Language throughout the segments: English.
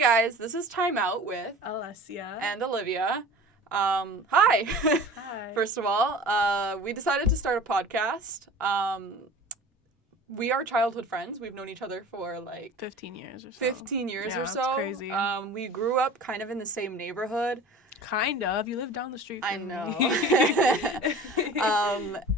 guys, this is Time Out with Alessia and Olivia. Hi. Hi. First of all, we decided to start a podcast. We are childhood friends. We've known each other for like 15 years or so. 15 years or so. It's crazy. We grew up kind of in the same neighborhood. Kind of. You live down the street from I know. me.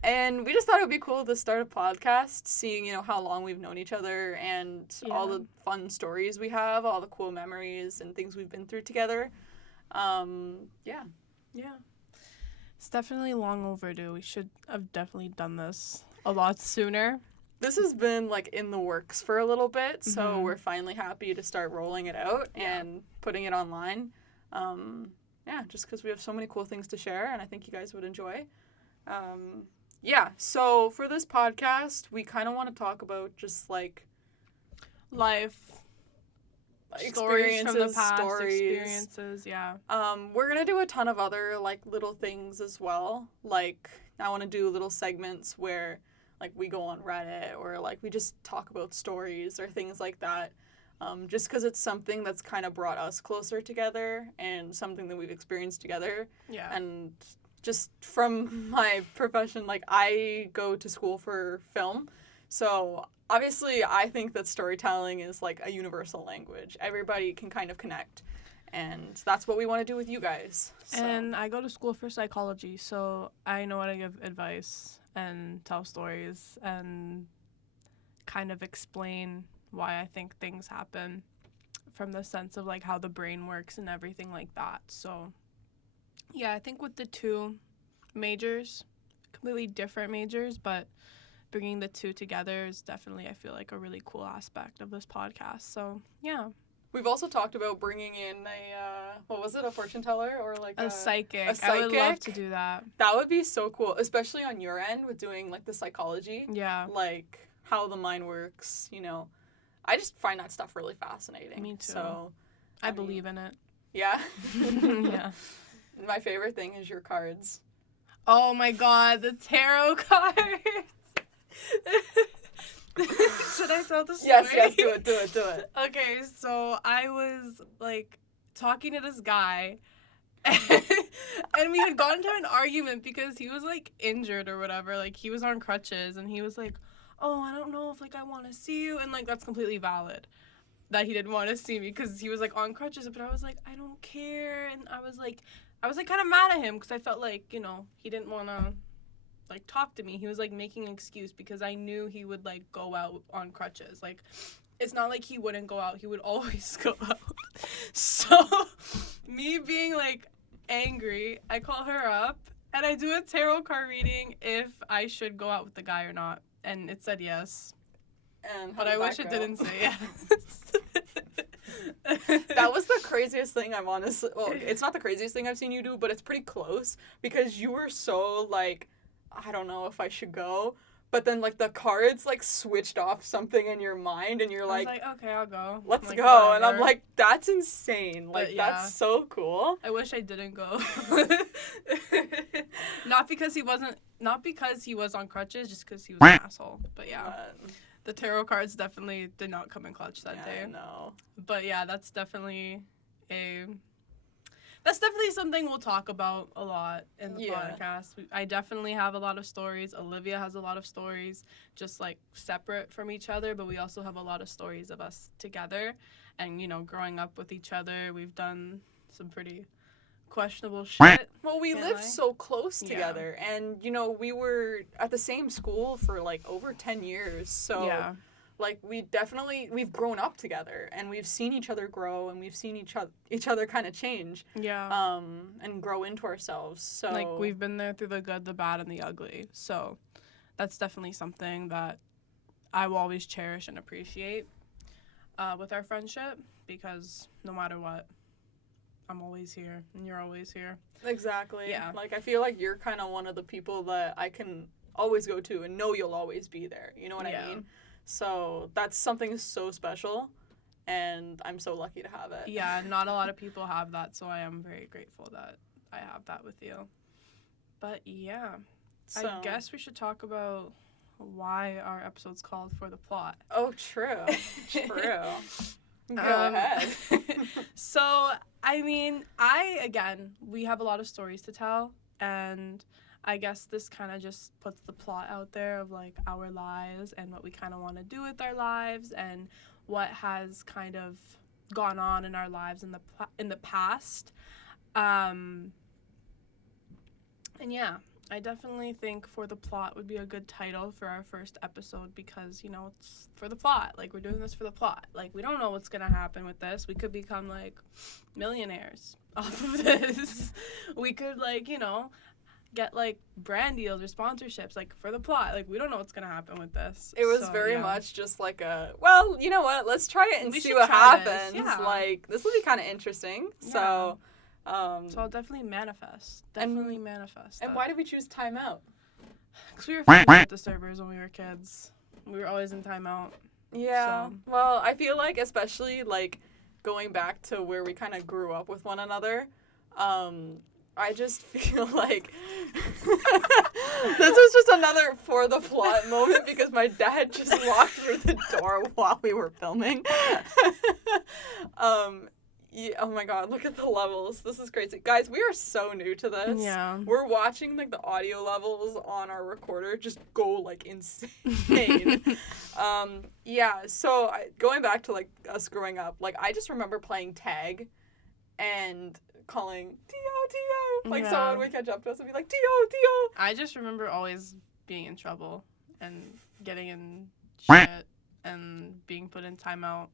And we just thought it would be cool to start a podcast, seeing, how long we've known each other and all the fun stories we have, all the cool memories and things we've been through together. Yeah. It's definitely long overdue. We should have definitely done this a lot sooner. This has been, in the works for a little bit, so we're finally happy to start rolling it out and putting it online. Just because we have so many cool things to share, and I think you guys would enjoy. So for this podcast, we kind of want to talk about just, life, stories from the past, experiences, yeah. We're going to do a ton of other, little things as well. I want to do little segments where, we go on Reddit or, we just talk about stories or things like that. Just because it's something that's kind of brought us closer together and something that we've experienced together. Yeah. And just from my profession, I go to school for film. So obviously I think that storytelling is a universal language. Everybody can kind of connect. And that's what we want to do with you guys. So. And I go to school for psychology, so I know how to give advice and tell stories and kind of explain why I think things happen from the sense of how the brain works and everything like that. So yeah, I think with the two majors, completely different majors, but bringing the two together is definitely, I feel a really cool aspect of this podcast. So yeah. We've also talked about bringing in a fortune teller or a psychic. A psychic. I would love to do that. That would be so cool, especially on your end with doing the psychology. Yeah. How the mind works, I just find that stuff really fascinating. Me too. So I believe in it. Yeah? Yeah. My favorite thing is your cards. Oh my god, the tarot cards. Should I tell the story? Yes, do it. Okay, so I was talking to this guy and we had gotten into an argument because he was injured or whatever. He was on crutches and he was oh, I don't know if I want to see you, and that's completely valid that he didn't want to see me because he was on crutches, but I was I don't care, and I was kind of mad at him because I felt he didn't want to talk to me. He was making an excuse because I knew he would go out on crutches. It's not he wouldn't go out, he would always go out. So me being angry, I call her up and I do a tarot card reading if I should go out with the guy or not, and it said yes. But I wish it didn't say yes. That was the craziest thing I've honestly, it's not the craziest thing I've seen you do, but it's pretty close because you were so I don't know if I should go, but then the cards switched off something in your mind and you're I was okay, I'll go. Let's go. Whatever. And I'm that's insane. Yeah. That's so cool. I wish I didn't go. Not because he was on crutches, just because he was an asshole. But yeah. The tarot cards definitely did not come in clutch that day. No. But yeah, that's definitely something we'll talk about a lot in the podcast. I definitely have a lot of stories. Olivia has a lot of stories, just separate from each other, but we also have a lot of stories of us together and, growing up with each other. We've done some pretty questionable shit. Well, we lived so close together, and we were at the same school for over 10 years, so yeah. We've grown up together, and we've seen each other grow, and we've seen each other kind of change, and grow into ourselves. So we've been there through the good, the bad, and the ugly. So that's definitely something that I will always cherish and appreciate with our friendship, because no matter what, I'm always here, and you're always here. Exactly. Yeah. I feel you're kind of one of the people that I can always go to and know you'll always be there. You know what I mean? So that's something so special, and I'm so lucky to have it. Yeah, not a lot of people have that, so I am very grateful that I have that with you. But yeah, so, I guess we should talk about why our episode's called For the Plot. Oh, true. Go ahead. So, I mean, we have a lot of stories to tell, and I guess this kind of just puts the plot out there of, like, our lives and what we kind of want to do with our lives and what has kind of gone on in our lives in the past. And yeah, I definitely think For the Plot would be a good title for our first episode because, you know, it's for the plot. Like, we're doing this for the plot. Like, we don't know what's going to happen with this. We could become, like, millionaires off of this. We could, like, you know, get, like, brand deals or sponsorships, like, for the plot. Like, we don't know what's going to happen with this. It was very much just like well, you know what? Let's try it and see what happens. Yeah. Like, this will be kind of interesting. Yeah. So I'll definitely manifest. Manifest. And why did we choose timeout? Because we were friends with the servers when we were kids. We were always in timeout. Yeah. So. Well, I feel like, especially, like, going back to where we kind of grew up with one another, I just feel like this was just another For the Plot moment because my dad just walked through the door while we were filming. Yeah, oh my god, look at the levels. This is crazy. Guys, we are so new to this. Yeah. We're watching, like, the audio levels on our recorder just go, like, insane. Yeah, so going back to, like, us growing up, like, I just remember playing tag and calling Dio, like, someone would catch up to us and be like, Dio. I just remember always being in trouble and getting in shit and being put in timeout.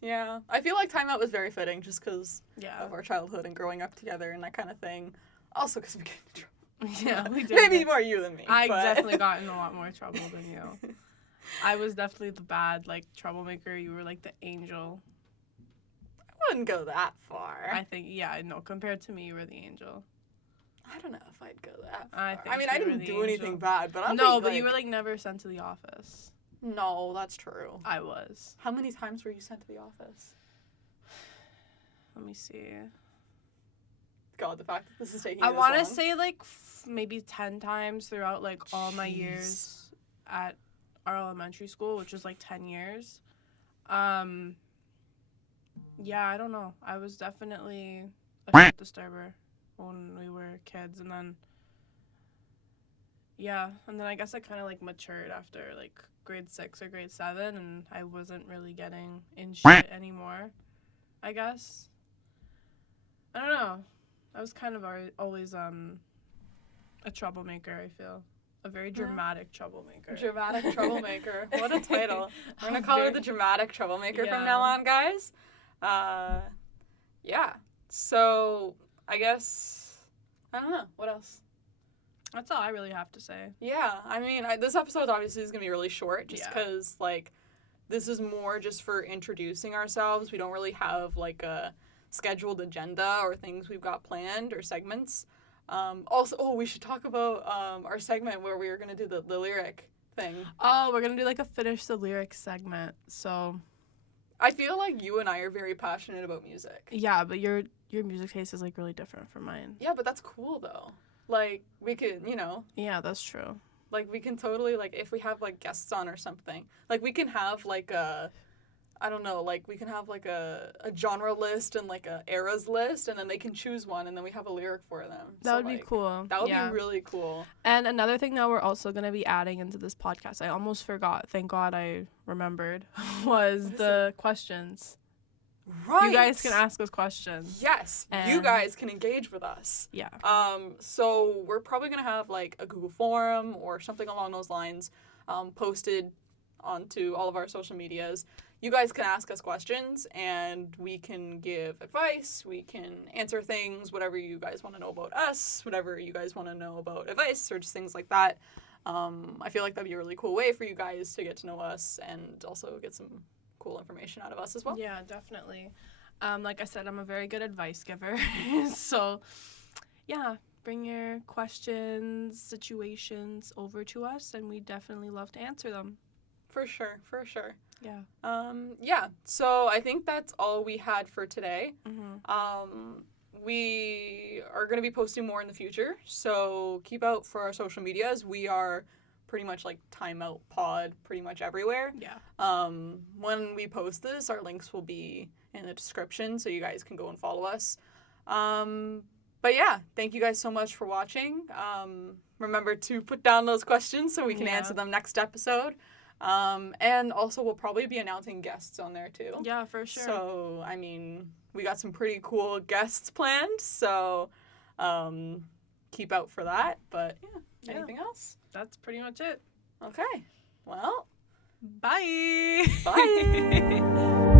Yeah, I feel like timeout was very fitting just because Yeah. of our childhood and growing up together and that kind of thing. Also because we get in trouble. Yeah, we did. Maybe more you than me. I but... definitely got in a lot more trouble than you. I was definitely the bad, like, troublemaker. You were, like, the angel. I wouldn't go that far. I think, yeah, no, compared to me, you were the angel. I don't know if I'd go that far. I mean, I didn't do anything bad, but you were, like, never sent to the office. No, that's true. I was. How many times were you sent to the office? Let me see. God, the fact that this is taking I want to long. say, like, maybe 10 times throughout, like, all my years at our elementary school, which was, like, 10 years. Yeah, I don't know. I was definitely a shit disturber when we were kids, and then, yeah, and then I guess I kind of, like, matured after, like, grade 6 or grade 7, and I wasn't really getting in shit anymore, I guess. I don't know. I was kind of always a troublemaker, I feel. A very dramatic troublemaker. Dramatic troublemaker. What a title. We're going to call her the dramatic troublemaker from now on, guys. Yeah. So, I guess, I don't know. What else? That's all I really have to say. Yeah. I mean, this episode obviously is going to be really short just because, like, this is more just for introducing ourselves. We don't really have, like, a scheduled agenda or things we've got planned or segments. Also, we should talk about our segment where we were going to do the lyric thing. Oh, we're going to do, like, a Finish the Lyrics segment, so... I feel like you and I are very passionate about music. Yeah, but your music taste is, like, really different from mine. Yeah, but that's cool, though. Like, we could, you know... Yeah, that's true. Like, we can totally, like, if we have, like, guests on or something, like, we can have, like, I don't know, like, we can have, like, a genre list and, like, a eras list, and then they can choose one, and then we have a lyric for them. That would be cool. That would be really cool. And another thing that we're also going to be adding into this podcast, I almost forgot, thank God I remembered, was the questions. Right. You guys can ask us questions. Yes. You guys can engage with us. Yeah. So we're probably going to have, like, a Google form or something along those lines posted onto all of our social medias. You guys can ask us questions, and we can give advice. We can answer things, whatever you guys want to know about us, whatever you guys want to know about advice, or just things like that. I feel like that'd be a really cool way for you guys to get to know us and also get some cool information out of us as well. Yeah, definitely. Like I said, I'm a very good advice giver. So, yeah, bring your questions, situations over to us, and we definitely love to answer them. For sure. Yeah. Yeah, so I think that's all we had for today. Mm-hmm. We are going to be posting more in the future, so keep out for our social medias. We are pretty much like Timeout Pod pretty much everywhere. Yeah. When we post this, our links will be in the description so you guys can go and follow us. But yeah, thank you guys so much for watching. Remember to put down those questions so we can answer them next episode. And also we'll probably be announcing guests on there too. Yeah, for sure. So, I mean, we got some pretty cool guests planned, so keep out for that. But yeah, anything else? That's pretty much it. Okay. Well, bye. bye.